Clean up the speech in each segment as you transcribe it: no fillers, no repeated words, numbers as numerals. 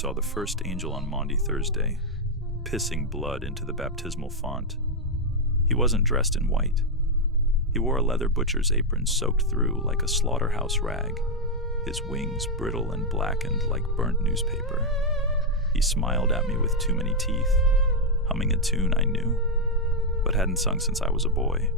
saw the first angel on Maundy Thursday, pissing blood into the baptismal font. He wasn't dressed in white. He wore a leather butcher's apron soaked through like a slaughterhouse rag, his wings brittle and blackened like burnt newspaper. He smiled at me with too many teeth, humming a tune I knew, but hadn't sung since I was a boy.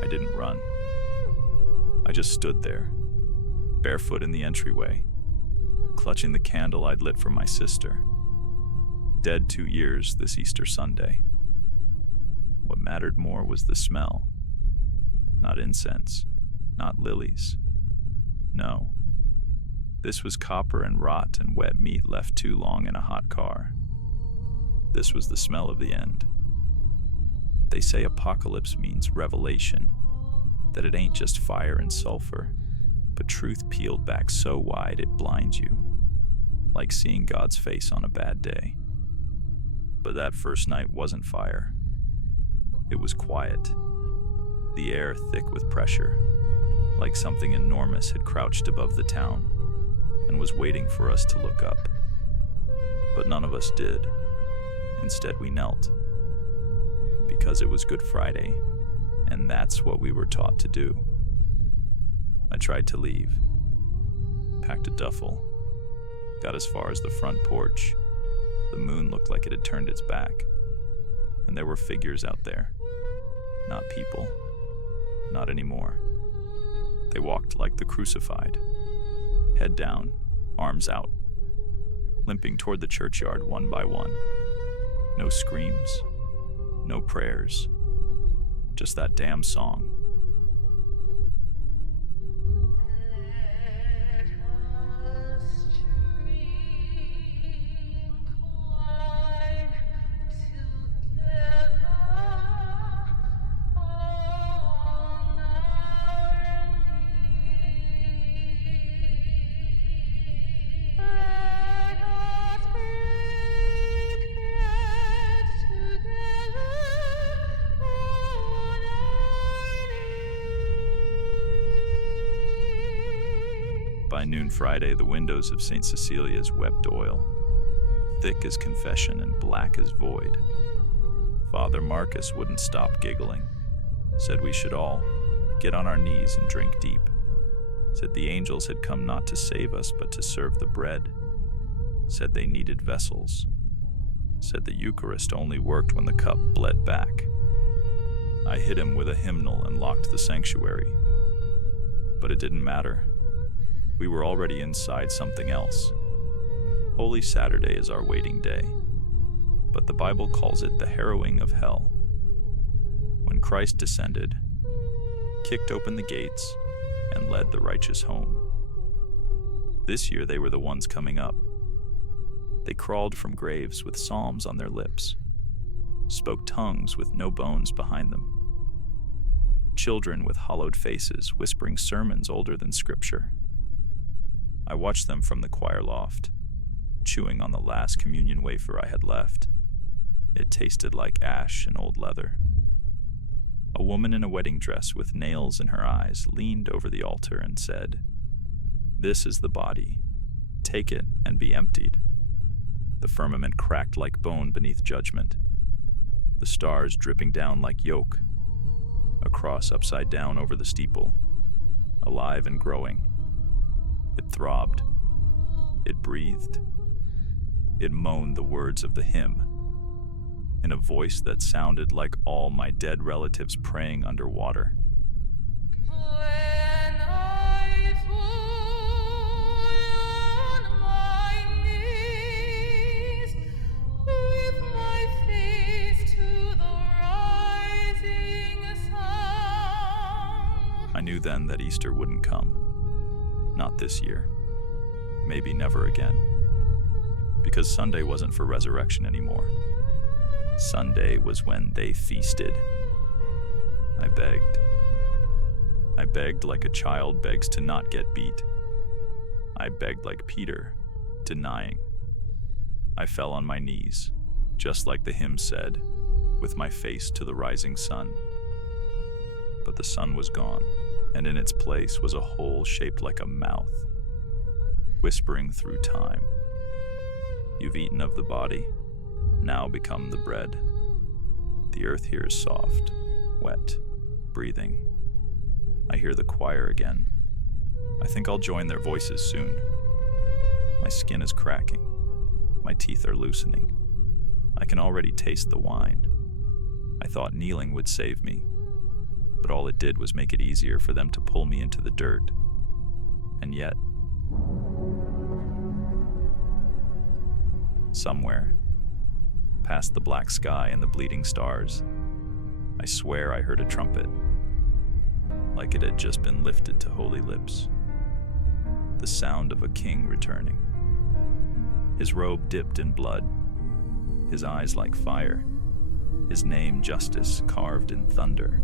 I didn't run. I just stood there, barefoot in the entryway, clutching the candle I'd lit for my sister. Dead 2 years this Easter Sunday. What mattered more was the smell. Not incense, not lilies. No. This was copper and rot and wet meat left too long in a hot car. This was the smell of the end. They say apocalypse means revelation, that it ain't just fire and sulfur, but truth peeled back so wide it blinds you, like seeing God's face on a bad day. But that first night wasn't fire. It was quiet, the air thick with pressure, like something enormous had crouched above the town and was waiting for us to look up. But none of us did. Instead, we knelt. Because it was Good Friday, and that's what we were taught to do. I tried to leave, packed a duffel, got as far as the front porch. The moon looked like it had turned its back, and there were figures out there. Not people, not anymore. They walked like the crucified, head down, arms out, limping toward the churchyard one by one. No screams, no prayers, just that damn song. By noon Friday, the windows of St. Cecilia's wept oil, thick as confession and black as void. Father Marcus wouldn't stop giggling, said we should all get on our knees and drink deep, said the angels had come not to save us but to serve the bread, said they needed vessels, said the Eucharist only worked when the cup bled back. I hit him with a hymnal and locked the sanctuary, but it didn't matter. We were already inside something else. Holy Saturday is our waiting day, but the Bible calls it the harrowing of hell. When Christ descended, kicked open the gates, and led the righteous home. This year they were the ones coming up. They crawled from graves with psalms on their lips, spoke tongues with no bones behind them. Children with hollowed faces whispering sermons older than Scripture. I watched them from the choir loft, chewing on the last communion wafer I had left. It tasted like ash and old leather. A woman in a wedding dress with nails in her eyes leaned over the altar and said, "This is the body. Take it and be emptied." The firmament cracked like bone beneath judgment, the stars dripping down like yolk, a cross upside down over the steeple, alive and growing. It throbbed. It breathed. It moaned the words of the hymn in a voice that sounded like all my dead relatives praying underwater. When I fall on my knees, with my face to the rising sun. I knew then that Easter wouldn't come. Not this year. Maybe never again. Because Sunday wasn't for resurrection anymore. Sunday was when they feasted. I begged. I begged like a child begs to not get beat. I begged like Peter denying. I fell on my knees, just like the hymn said, with my face to the rising sun. But the sun was gone, and in its place was a hole shaped like a mouth, whispering through time. You've eaten of the body, now become the bread. The earth here is soft, wet, breathing. I hear the choir again. I think I'll join their voices soon. My skin is cracking. My teeth are loosening. I can already taste the wine. I thought kneeling would save me, but all it did was make it easier for them to pull me into the dirt. And yet, somewhere, past the black sky and the bleeding stars, I swear I heard a trumpet, like it had just been lifted to holy lips. The sound of a king returning. His robe dipped in blood, his eyes like fire, his name justice carved in thunder.